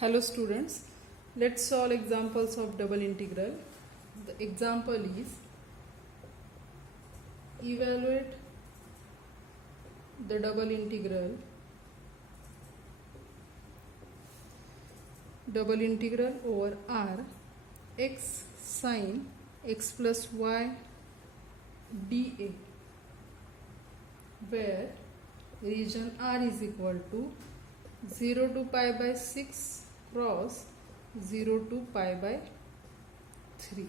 Hello students, let's solve examples of double integral. The example is evaluate the double integral over r x sine x plus y dA, where region r is equal to 0 to pi by 6 cross 0 to pi by 3.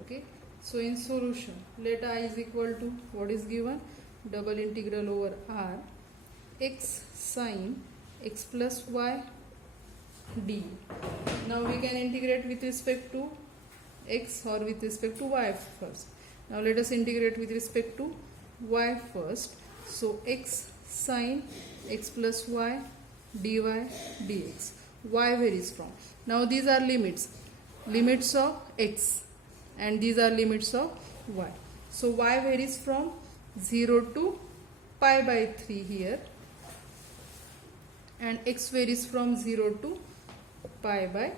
Okay, so in solution, let I is equal to what is given, double integral over r x sine x plus y d. Now we can integrate with respect to x or with respect to y first. Now let us integrate with respect to y first. So x sine x plus y dy dx. Y varies from. Now these are limits of x, and these are limits of y. So y varies from 0 to pi by 3 here, and x varies from 0 to pi by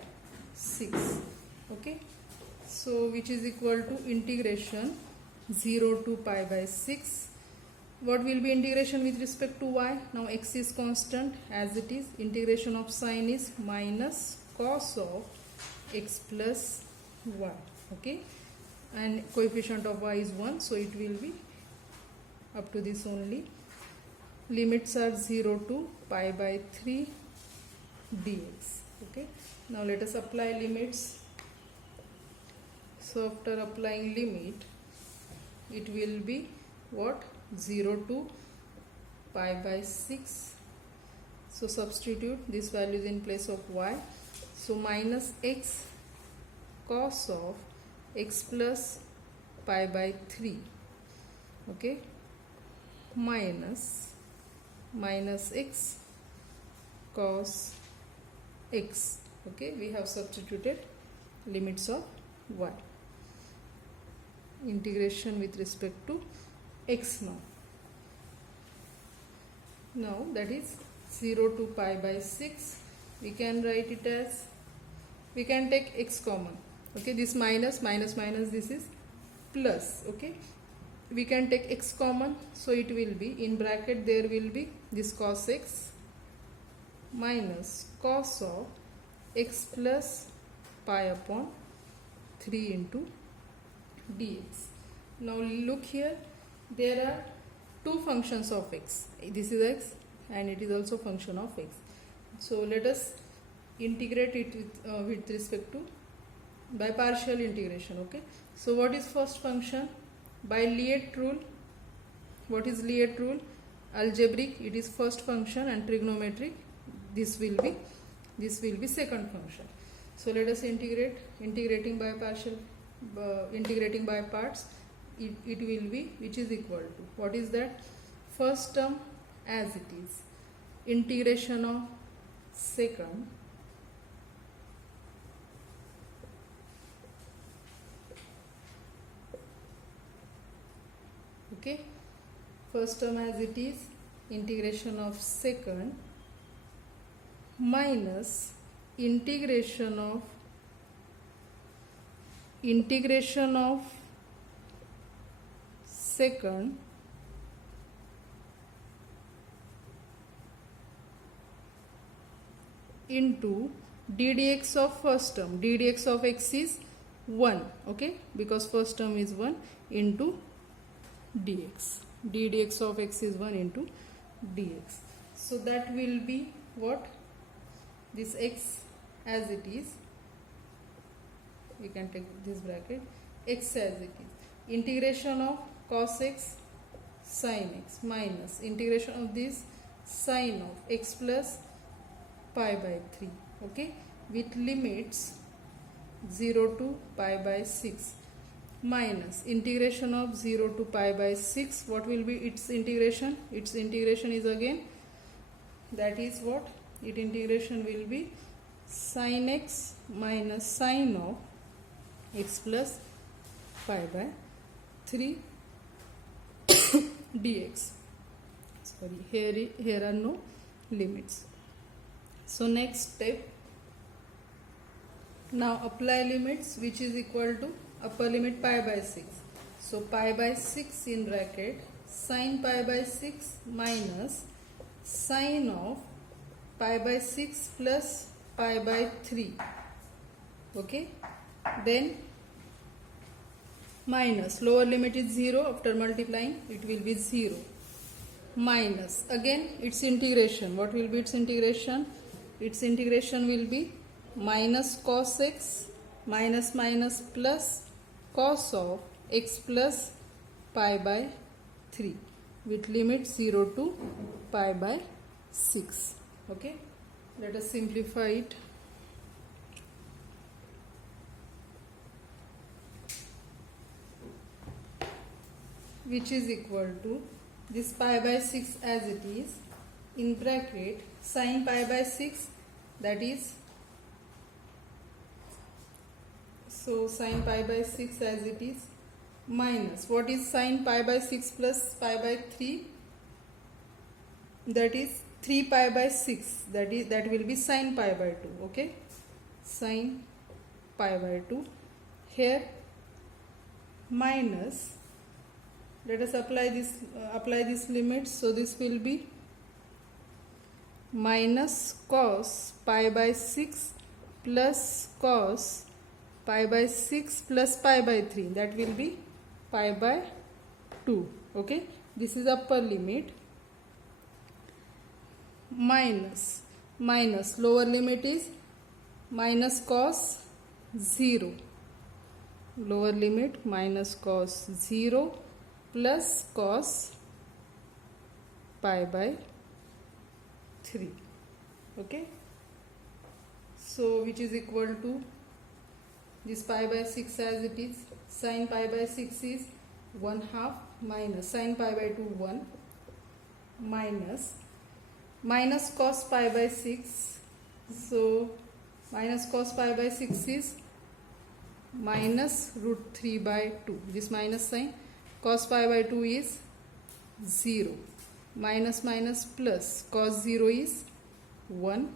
6. Okay, so which is equal to integration 0 to pi by 6. What will be integration with respect to y? Now x is constant as it is. Integration of sine is minus cos of x plus y. Okay, and coefficient of y is 1, so it will be up to this only. Limits are 0 to pi by 3 dx. Okay, now let us apply limits. So after applying limit, it will be what? 0 to pi by 6. So substitute these values in place of y. So minus x cos of x plus pi by 3. Okay, minus x cos x. Okay, we have substituted limits of y. Integration with respect to x now. Now that is 0 to pi by 6. We can write it as, we can take x common. Okay, this minus, this is plus. Okay, we can take x common, so it will be in bracket, there will be this cos x minus cos of x plus pi upon 3 into dx. Now look here, there are two functions of x. This is x and it is also function of x. So let us integrate it with respect to by partial integration. Okay, so what is first function? By Liet rule. What is Liet rule? Algebraic, it is first function, and trigonometric, this will be second function. So let us integrating by parts. It will be, which is equal to, what is that? First term as it is, integration of second okay, first term as it is, integration of second minus integration of second into ddx of first term. Ddx of x is 1, okay, because first term is 1, into dx. Ddx of x is 1 into dx. So that will be what? This x as it is, we can take this bracket, x as it is, integration of cos x sin x minus integration of this sin of x plus pi by 3, okay, with limits 0 to pi by 6 minus integration of 0 to pi by 6. What will be its integration? Its integration is again, that is what? Its integration will be sin x minus sin of x plus pi by 3 dx. Sorry, here are no limits. So next step, Now apply limits, which is equal to upper limit pi by 6. So pi by 6 in bracket sin pi by 6 minus sine of pi by 6 plus pi by 3. Okay, then minus lower limit is 0. After multiplying it will be 0 minus again its integration. What will be its integration? Its integration will be minus cos x minus minus plus cos of x plus pi by 3 with limit 0 to pi by 6. Okay, let us simplify it. Which is equal to this pi by 6 as it is in bracket sin pi by 6, that is, so sin pi by 6 as it is minus what is sin pi by 6 plus pi by 3, that is 3 pi by 6, that will be sin pi by 2. Okay, sin pi by 2 here minus, let us apply this limit. So this will be minus cos pi by 6 plus cos pi by 6 plus pi by 3, that will be pi by 2. Okay, this is upper limit minus lower limit is minus cos 0, lower limit minus cos 0 plus cos pi by 3. Okay, so which is equal to this pi by 6 as it is, sin pi by 6 is 1/2 minus sin pi by 2 1 minus cos pi by 6. So minus cos pi by 6 is minus root 3 by 2. This minus sign, cos pi by 2 is 0, minus minus plus cos 0 is 1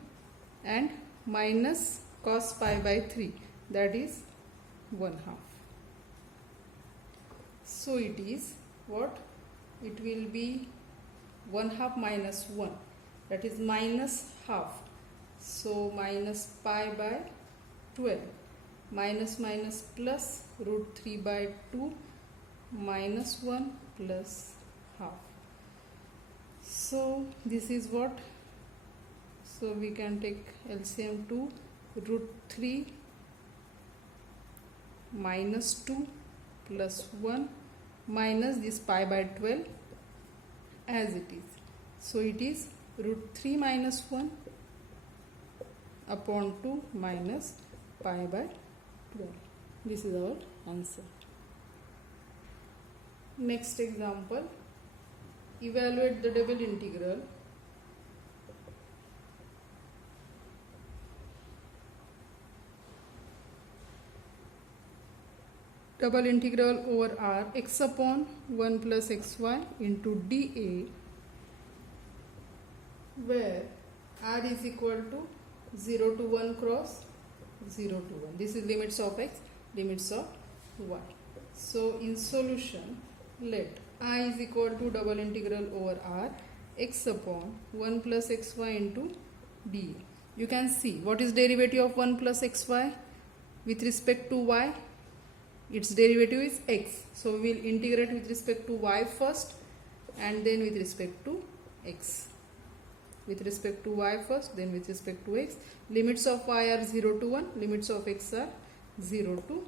and minus cos pi by 3, that is 1/2. So it is what? It will be 1/2 minus 1, that is minus half. So minus pi by 12 minus minus plus root 3 by 2 minus 1 plus half. So this is what? So we can take LCM to root 3 minus 2 plus 1 minus this pi by 12 as it is. So it is root 3 minus 1 upon 2 minus pi by 12. This is our answer. Next example, evaluate the double integral over r x upon 1 plus xy into dA, where r is equal to 0 to 1 cross 0 to 1. This is limits of x, limits of y. So in solution, let I is equal to double integral over r x upon 1 plus xy into dA. You can see what is derivative of 1 plus xy with respect to y. Its derivative is x. So we will integrate with respect to y first and then with respect to x. With respect to y first, then with respect to x. Limits of y are 0 to 1, limits of x are 0 to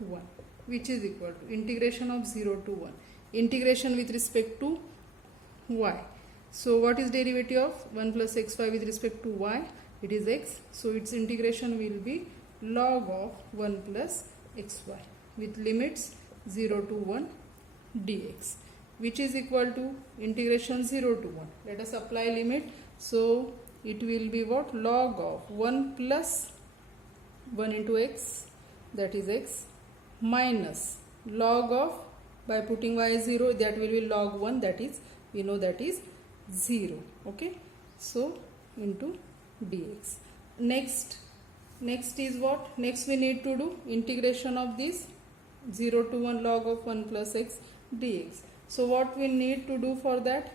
1, which is equal to integration of 0 to 1. Integration with respect to y. So what is derivative of 1 plus xy with respect to y? It is x. So its integration will be log of 1 plus xy with limits 0 to 1 dx, which is equal to integration 0 to 1. Let us apply limit. So it will be what? Log of 1 plus 1 into x, that is x, minus log of, by putting y 0, that will be log 1, that is, we know that is 0. Okay, so into dx. Next, Next is what? Next we need to do integration of this 0 to 1 log of 1 plus x dx. So what we need to do for that?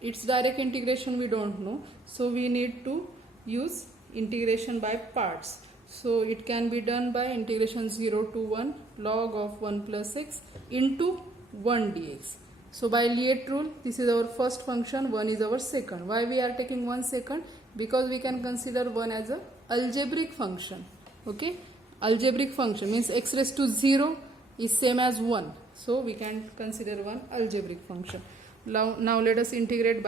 Its direct integration we don't know, so we need to use integration by parts. So it can be done by integration 0 to 1 log of 1 plus x into 1 dx. So by Liet rule, this is our first function, 1 is our second. Why we are taking 1 second? Because we can consider 1 as a algebraic function. Okay, algebraic function means x raised to 0 is same as 1, so we can consider 1 algebraic function. Now let us integrate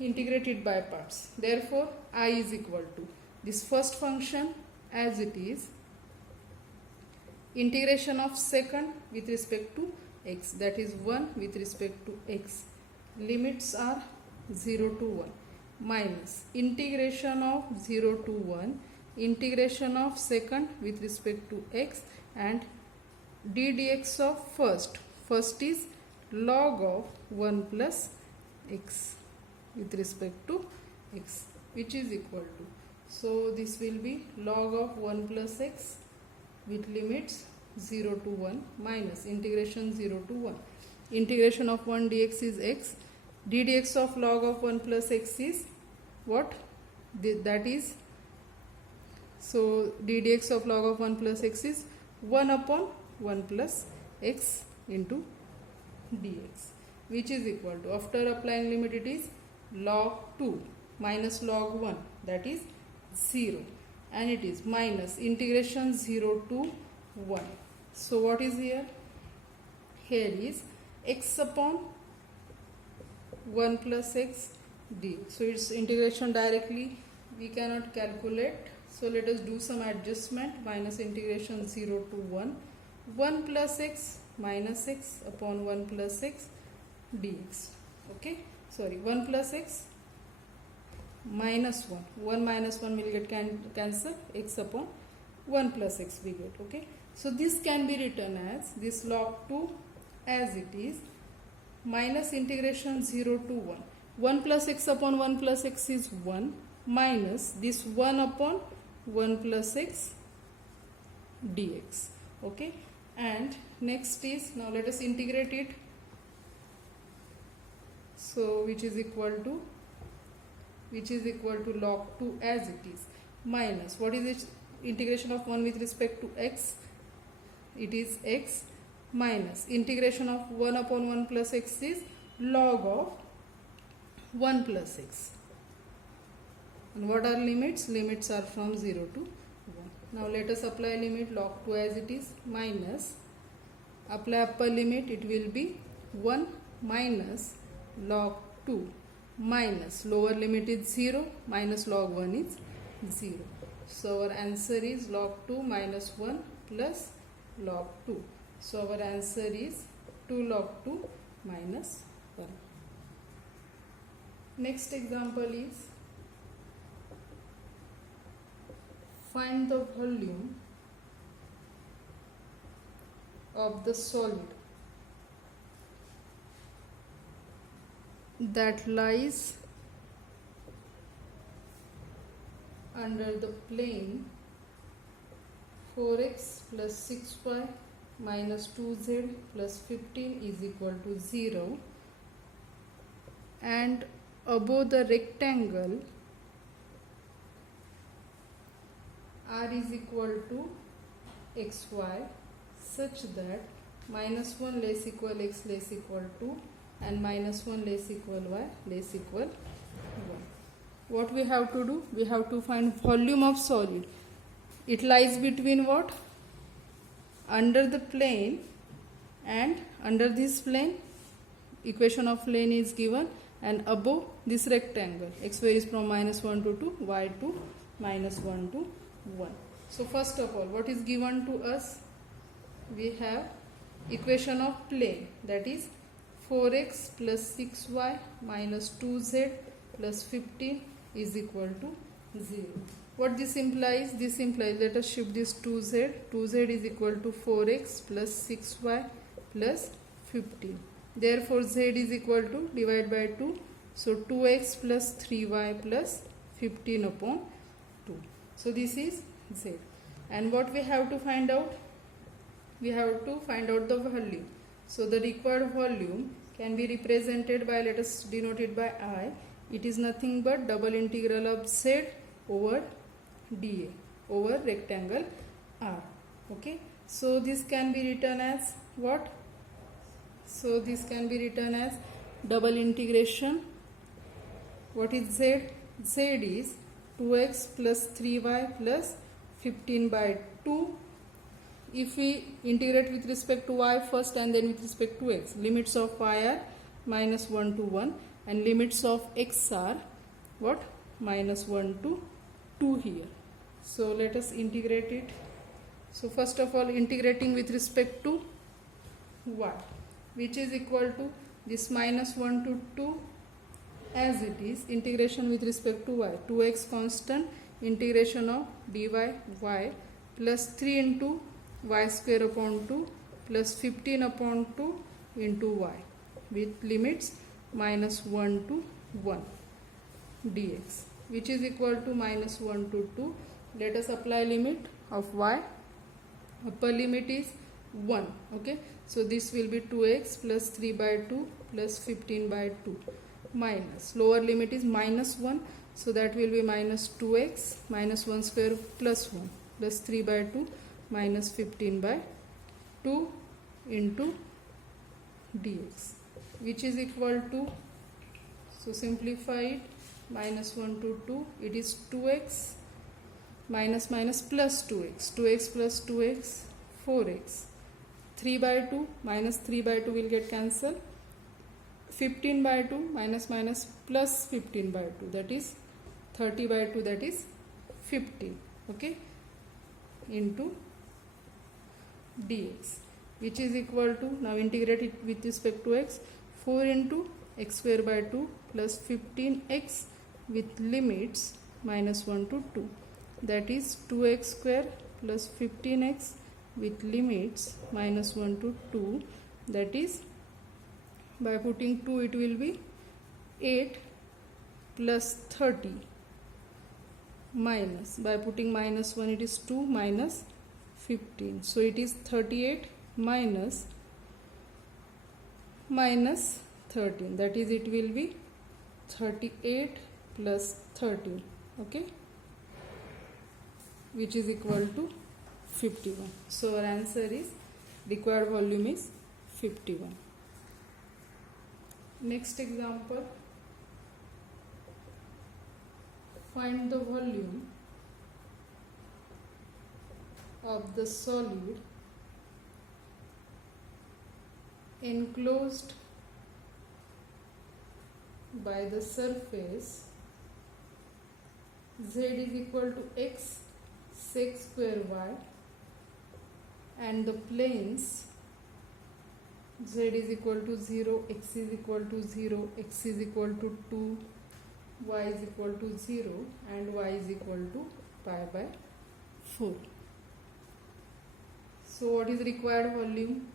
it by parts. Therefore I is equal to this first function as it is, integration of second with respect to x, that is 1 with respect to x, limits are 0 to 1, minus integration of 0 to 1, integration of second with respect to x, and d dx of first is log of 1 plus x with respect to x, which is equal to, so this will be log of 1 plus x with limits 0 to 1 minus integration 0 to 1. Integration of 1 dx is x, d dx of log of 1 plus x is what? That is, so d dx of log of 1 plus x is 1 upon 1 plus x into dx, which is equal to, after applying limit it is log 2 minus log 1, that is 0, and it is minus integration 0 to 1. So what is here? Here is x upon 1 plus x dx. So its integration directly we cannot calculate, so let us do some adjustment. Minus integration 0 to 1, 1 plus x minus x upon 1 plus x dx. Okay, sorry, 1 plus x minus 1, 1 minus 1 will get cancelled, x upon 1 plus x we get. Okay, so this can be written as this log 2 as it is, minus integration 0 to 1, 1 plus x upon 1 plus x is 1, minus this 1 upon 1 plus x dx. Okay, and next is, now let us integrate it, so which is equal to log 2 as it is, minus, what is it? Integration of 1 with respect to x, it is x, minus integration of 1 upon 1 plus x is log of 1 plus x. And what are limits? Limits are from 0 to 1. Now let us apply limit log 2 as it is, minus, apply upper limit, it will be 1 minus log 2 minus lower limit is 0 minus log 1 is 0. So our answer is log 2 minus 1 plus log 2. So our answer is 2 log 2 minus 1. Next example is, find the volume of the solid that lies under the plane 4x plus 6y minus 2z plus 15 is equal to 0, and above the rectangle r is equal to xy such that minus 1 less equal x less equal 2 and minus 1 less equal y less equal 1. What we have to do? We have to find volume of solid. It lies between what? Under the plane, and under this plane equation of plane is given, and above this rectangle xy is from minus 1 to 2, y to minus 1 to 1. So first of all, what is given to us? We have equation of plane, that is 4x plus 6y minus 2z plus 15 is equal to 0. What this implies? This implies, let us shift this 2z. 2z is equal to 4x plus 6y plus 15. Therefore z is equal to, divide by 2, so 2x plus 3y plus 15 upon 2. So this is z. And what we have to find out? We have to find out the volume. So the required volume can be represented by, let us denote it by I. It is nothing but double integral of z over dA over rectangle R. Okay. So this can be written as what? So this can be written as double integration. What is z? Z is 2x plus 3y plus 15 by 2. If we integrate with respect to y first and then with respect to x, limits of y are minus 1 to 1 and limits of x are what? Minus 1 to 2 here. So let us integrate it. So first of all, integrating with respect to y, which is equal to this minus 1 to 2 as it is, integration with respect to y, 2x constant, integration of dy y plus 3 into y square upon 2 plus 15 upon 2 into y with limits minus 1 to 1 dx, which is equal to minus 1 to 2. Let us apply limit of y. Upper limit is 1. Okay, so this will be 2x plus 3 by 2 plus 15 by 2 minus lower limit is minus 1, so that will be minus 2x minus 1 square plus 1 plus 3 by 2 minus 15 by 2 into dx, which is equal to, so simplify it, minus 1 to 2, it is 2x minus minus plus 2x, 2x plus 2x, 4x, 3 by 2 minus 3 by 2 will get cancelled, 15 by 2 minus minus plus 15 by 2, that is 30 by 2, that is 15. Okay, into dx, which is equal to, now integrate it with respect to x, 4 into x square by 2 plus 15x with limits minus 1 to 2, that is 2x square plus 15x with limits minus 1 to 2, that is, by putting 2 it will be 8 plus 30 minus, by putting minus 1 it is 2 minus 15, so it is 38 minus 13, that is, it will be 38 plus 13. Okay, which is equal to 51. So our answer is, required volume is 51. Next example, find the volume of the solid enclosed by the surface z is equal to x sec square y and the planes z is equal to 0, x is equal to 0, x is equal to 2, y is equal to 0 and y is equal to pi by 4. So what is required volume?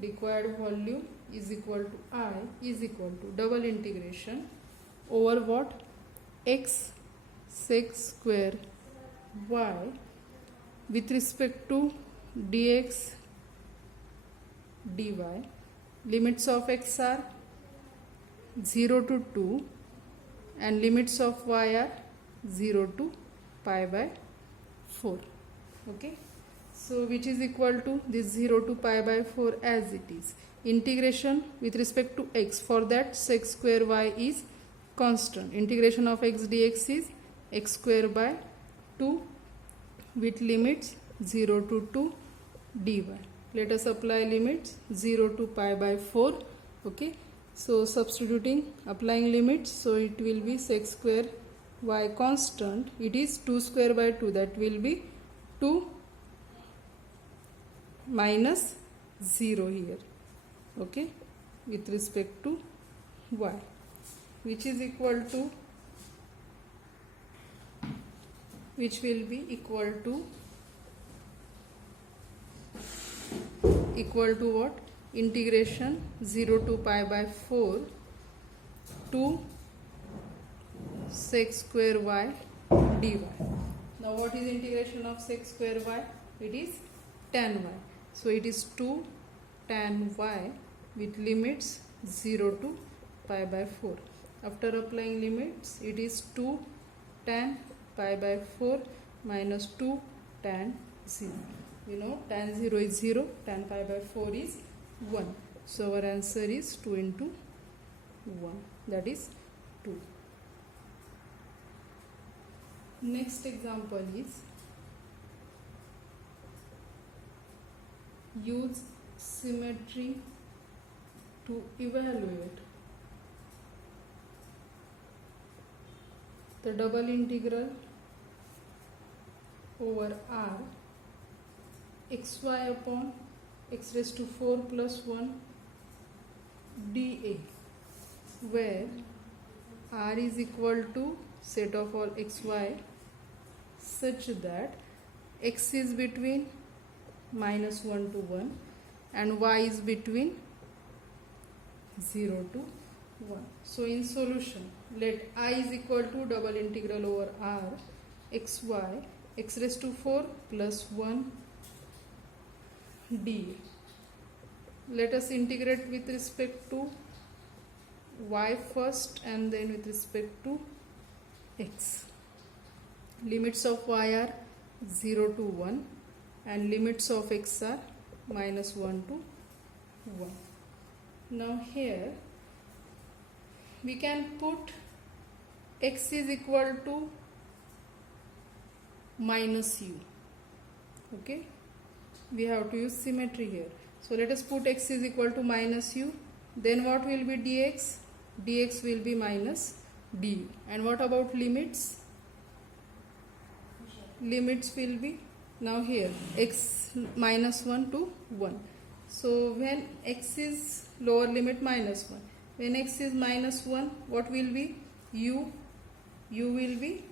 Required volume is equal to I is equal to double integration over what? X sec square y with respect to dx dy. Limits of x are 0 to 2 and limits of y are 0 to pi by 4. Okay, so which is equal to this 0 to pi by 4 as it is. Integration with respect to x, for that sec square y is constant. Integration of x dx is x square by 2 with limits 0 to 2 dy. Let us apply limits 0 to pi by 4. Okay, so substituting, applying limits, so it will be sec square y constant, it is 2 square by 2, that will be 2 minus 0 here. Okay, with respect to y, which is equal to, which will be equal to what? Integration 0 to pi by 4 to sec square y dy. Now what is integration of sec square y? It is tan y. So it is 2 tan y with limits 0 to pi by 4. After applying limits, it is 2 tan pi by 4 minus 2 tan 0. You know tan 0 is 0, tan pi by 4 is 1. So our answer is 2 into 1, that is 2. Next example is use symmetry to evaluate the double integral over r xy upon x raised to 4 plus 1 dA, where r is equal to set of all xy such that x is between minus 1 to 1 and y is between 0 to 1. So in solution, let I is equal to double integral over r xy x raised to 4 plus 1 dA. Let us integrate with respect to y first and then with respect to x. Limits of y are 0 to 1 and limits of x are minus 1 to 1. Now here we can put x is equal to minus u. Okay, we have to use symmetry here. So let us put x is equal to minus u. Then what will be dx? Dx will be minus du. And what about limits? Limits will be, now here x minus 1 to 1. So when x is lower limit minus 1, when x is minus 1, what will be? U will be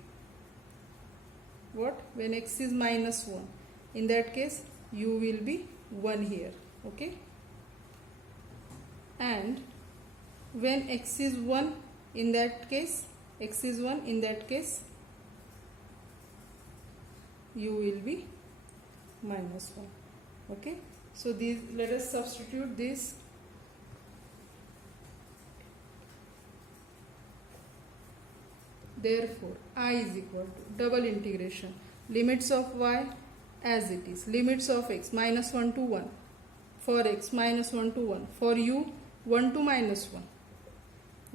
what? When x is minus 1, in that case u will be 1 here. Okay, and when x is 1, in that case x is 1, in that case u will be minus 1. Okay, so these, let us substitute this. Therefore I is equal to double integration limits of y as it is, limits of x minus 1 to 1, for x minus 1 to 1, for u 1 to minus 1.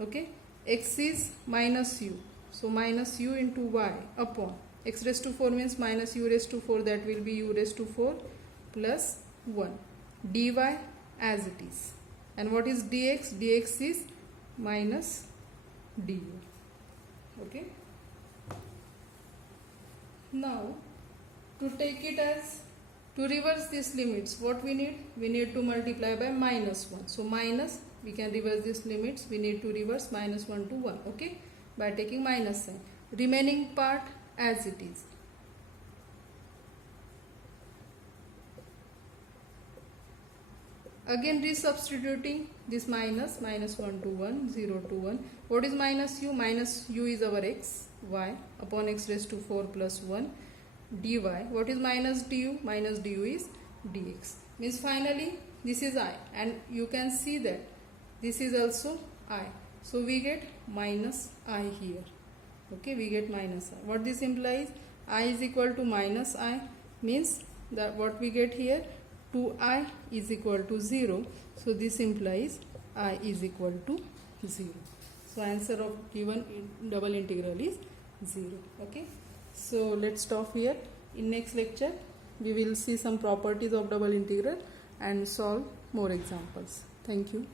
Okay, x is minus u, so minus u into y upon x raised to 4 means minus u raised to 4, that will be u raised to 4 plus 1 dy as it is. And what is dx? Dx is minus du. Okay, now to take it as, to reverse these limits, what we need? We need to multiply by minus 1. So minus, we can reverse these limits, we need to reverse minus 1 to 1. Okay, by taking minus sign. Remaining part as it is. Again resubstituting this minus 1 to 1, 0 to 1. What is minus u? Minus u is our x, y upon x raised to 4 plus 1 dy. What is minus du? Minus du is dx. Means finally this is I, and you can see that this is also I. So we get minus I here. Okay, we get minus I. What this implies? I is equal to minus I, means that what we get here, 2I is equal to 0. So this implies I is equal to 0. So answer of given double integral is 0. Okay, so let's stop here. In next lecture we will see some properties of double integral and solve more examples. Thank you.